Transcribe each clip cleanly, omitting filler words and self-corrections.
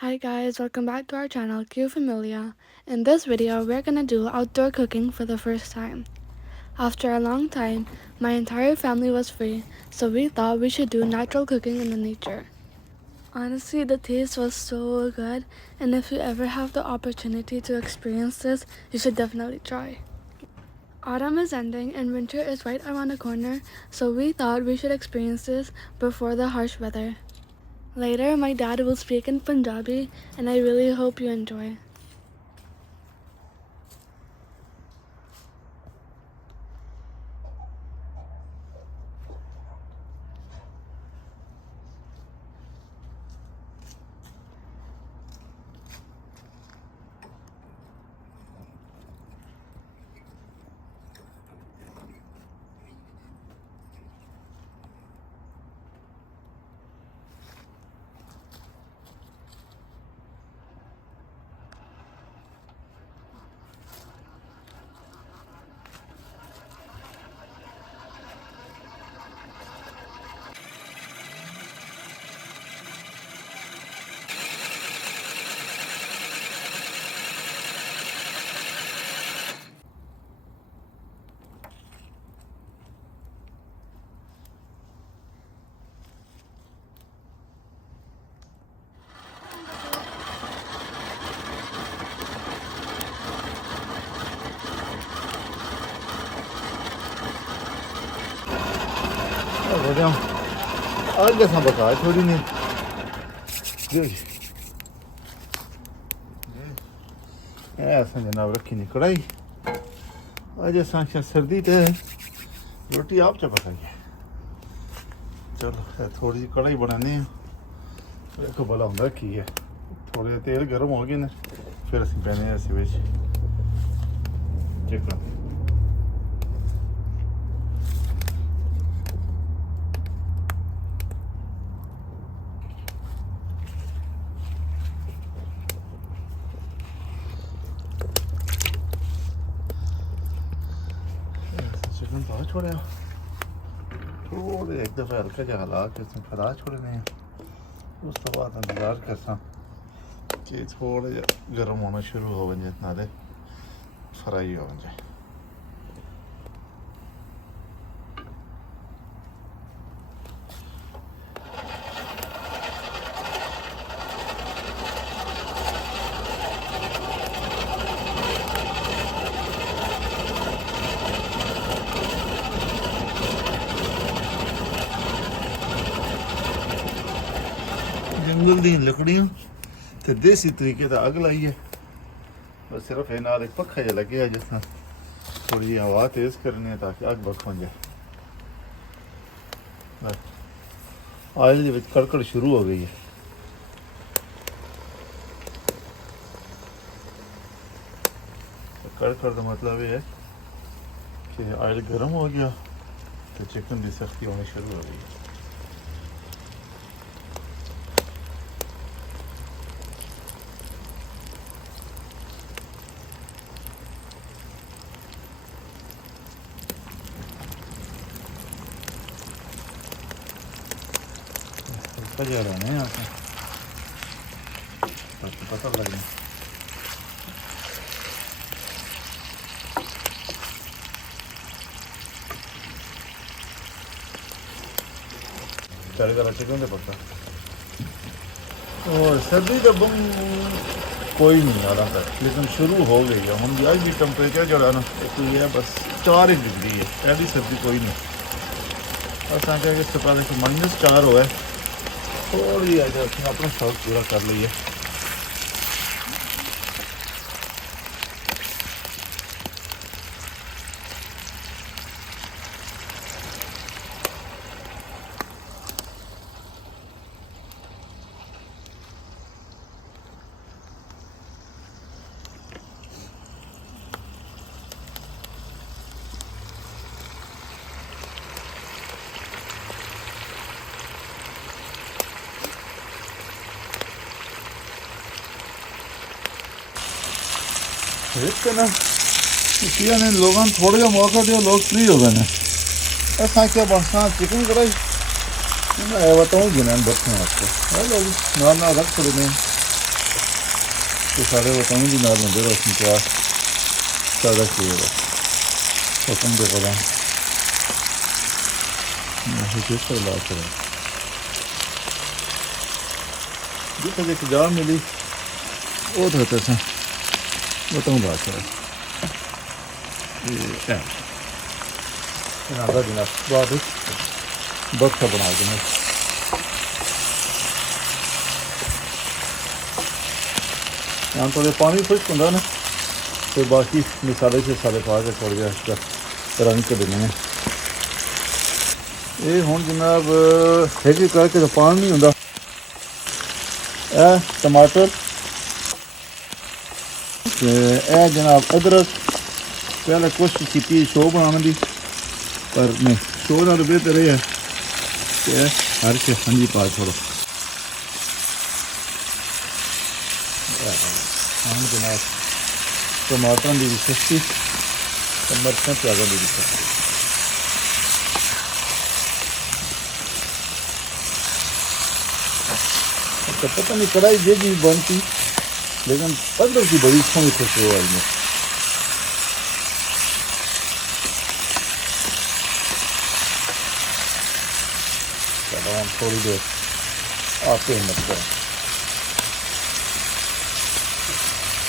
Hi guys, welcome back to our channel Familia. In this video, we're gonna do outdoor cooking for the first time. After a long time, my entire family was free, so we thought we should do natural cooking in the nature. Honestly, the taste was so good, and if you ever have the opportunity to experience this, you should definitely try. Autumn is ending and winter is right around the corner, so we thought we should experience this before the harsh weather. Later, my dad will speak in Punjabi, and I really hope you enjoy. आगे सा बका थोड़ी नहीं ऐसा जनाब रखी नहीं कढ़ाई आज असा सर्दी ते रोटी आप च पकाइए चलो थोड़ी जी कढ़ाई बनाने देखो भला होंगे की है थोड़े तेल गर्म हो गए ना फिर असं पैने चिकन छोड़े थोड़े एक दफ़ा हल्का जहा ला के फरा छोड़ने उस तो बाद इंतजार करसा कि थोड़े गर्म होना शुरू हो वजे नाले फ्राई हो वजे जंगल दी लकड़ियां ते देसी तरीके दा अग लाइए बस सिर्फ ये नाल एक पक्खा जा लगे जिस थोड़ी हवा तेज करनी है ताकि अग बख हो जाए ऑयल दे विच कड़कड़ शुरू हो गई है कड़कड़ का मतलब ये है कि ऑयल गर्म हो गया तो चिकन की सख्ती होनी शुरू हो गई है जा रहे हैं यहाँ से पता लगे चल कर चिकन से पता और सर्दी का बम कोई नहीं आ रहा था लेकिन शुरू हो गई है हम आज भी टेम्परेचर जो है ना तो ये बस 4 डिग्री है पहली सर्दी कोई नहीं बस आगे इसके पास -4 हुआ है थोड़ी आज अपना शौक पूरा कर लिए ना किया ने लोगों ने थोड़ा जहा मौका दिया लोग फ्री हो गए ऐसा क्या बरसा चिकन कढ़ाई बताऊँ गिना बरसा आपको ना रख छोड़े तो सारे वो कहीं भी ना लेंगे रोशनी क्या ज़्यादा चाहिए हुक्म दे पड़ा किस पर ला कर जितना एक जा मिली वो तो तैसा बताऊँ बात है ये आधा दिन बाद बर्फ बना के मैं यहाँ थोड़े पानी खुश्क होंगे ना तो बाकी मसाले शसाले पा के थोड़ा जिहा रंग के देने ये हुण जनाब एक करके तो पानी नहीं होंदा टमाटर ए जनाब अदरक पहले कोशिश की शो बनाने की पर नहीं शो ना बेहतर है कि हर के हंजी पा छोड़ो हम जनाब टमाटर की भी सस्ती तो मिर्चा प्याजा की भी सस्ती तो पता नहीं कढ़ाई ये भी बनती लेकिन अदरक की बड़ी सोनी खुशबू आई में चलो हम थोड़ी देर आते हैं मतलब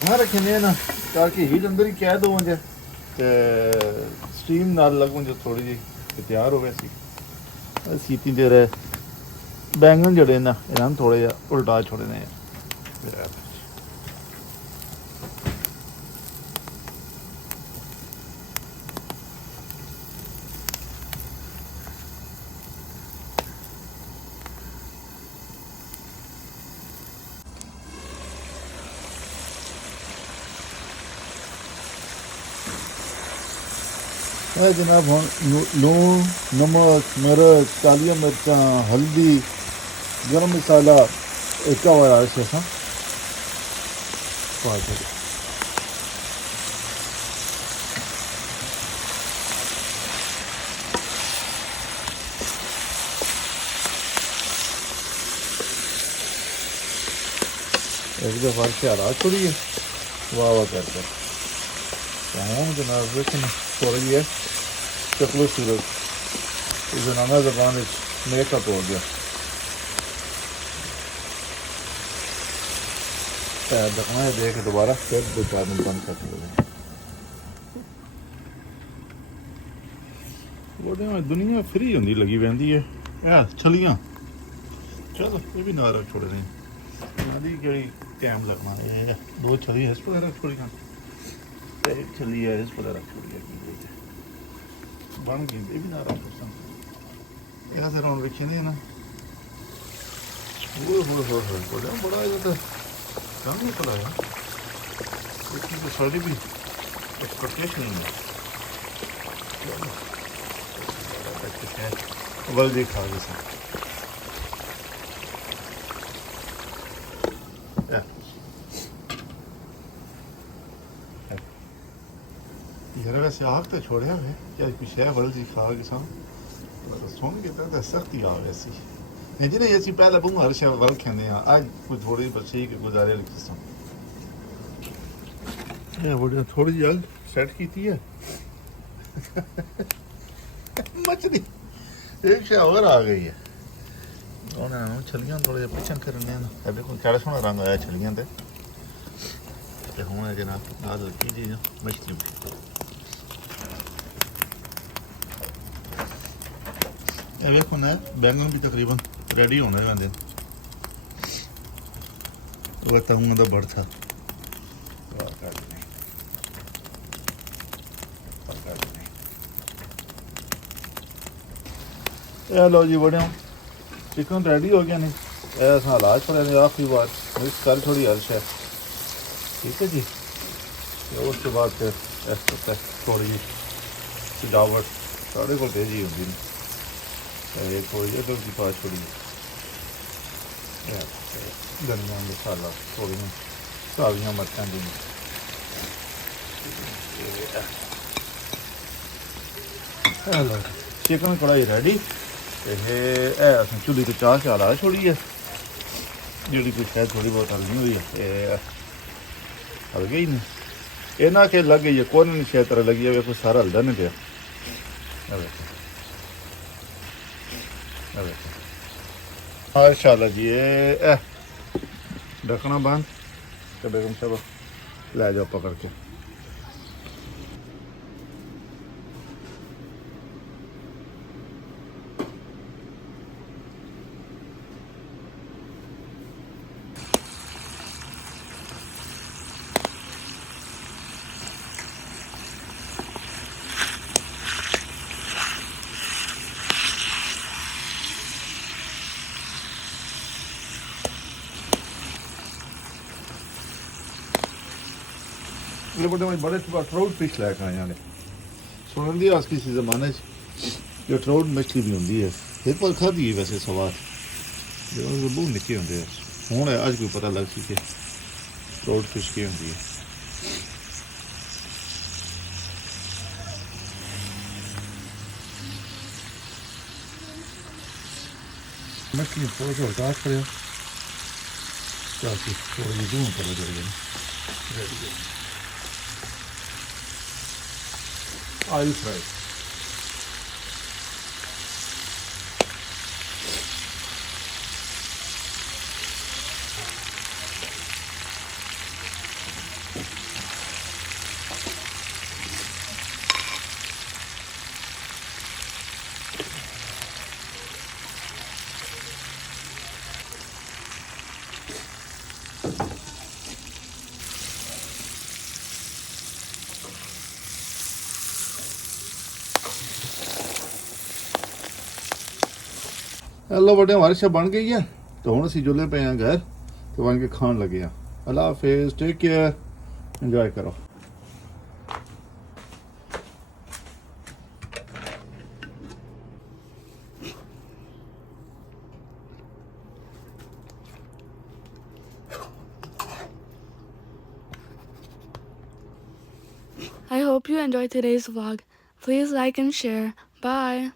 वहाँ रखेंगे ना ताकि हीट अंदर ही कैद हो जाए तो स्टीम नाल लग जो थोड़ी जी तैयार हो वैसी सीटी दे रहे बैंगन जड़े ना इन्हें थोड़े जा उल्टा छोड़े ने जनाब हम लून नमक मिर्च कालिया मिर्चा हल्दी गरम मसाला एक बार ऐसे सा एक दफा से हरा छोड़िए वाह वाह कर जनाब लेकिन थोड़ी है चकलो सूरज इस जनाना जबान मेकअप हो गया दखना है देख दोबारा फिर 2-4 दिन बंद कर दुनिया फ्री होंगी लगी बहती है छलियाँ चलो ये भी नारा छोड़ रही जी टाइम लगना है 2 छली है इस पर रख छोड़ी एक छली है इस पर रख छोड़ी बन गई ये भी नारा ऐसे रौन रखे नहीं ना हो बड़ा तो कम नहीं पड़ा है लेकिन तो साड़ी भी एक्सपेक्टेशन नहीं है बल देखा जैसे यार वैसे आग तो छोड़िया है क्या कुछ है बल जी खा के साम सुन के तो सख्ती आ वैसी नहीं जी नहीं ऐसी पहले बुम हर शय वल खेने आज कुछ थोड़ी बच्चे के गुजारे लिखी सम ये बड़ी थोड़ी जी आग सेट की थी है मछली एक शय और आ गई है उन्हें छलियां थोड़े पीछे करने ना अभी कोई क्या सोना रंग आया छलियां ते हूँ जनाब आज की जी मछली देखो ना बैंगन भी तकरीबन रेडी होने वाले वो तहूँ का भरता लो जी बड़े चिकन रेडी हो गया नहीं ऐसा हालात पड़े ने आखिरी बार मिक्स कर छोड़ी हर शय ठीक है जी उसके बाद फिर थोड़ी जी सजावट साढ़े को तेजी होगी एक थोड़ी अदरक की पास छोड़ी धनिया मसाला थोड़ी सालियाँ मर्चां दी हेलो चिकन कढ़ाई रेडी असें चुल्ली ते चाह ला छोड़ी है जी कुछ है थोड़ी बहुत हल्दी हुई है हल गई नहीं इन्ना के लग गई है कौन नहीं शायद तरह लगी है कोई सारा हल्दा नहीं गया माशाल्लाह जी ये ढकना बंद तो बेगम साहब ले जाओ पकड़ के बड़े ट्राउट फिश लैके आए ने सुन दी अस किसी जमाने जो ट्राउट मछली भी होंगी है एक बार खाधी है वैसे सवाद जो बहुत निक्के होंगे हूँ अज कोई पता लग सी कि ट्राउट फिश की होंगी है मछली थोड़ा सा उतार करो ताकि थोड़ी दूर करो जरिए ऑयल फ्राई हेलो बड़े हमारी शब बन गई है तो हम असी जुले पे हैं घर तो बन के खान लगे हैं अल्लाह हाफिज टेक केयर एंजॉय करो I hope you enjoyed today's vlog. Please like and share. Bye.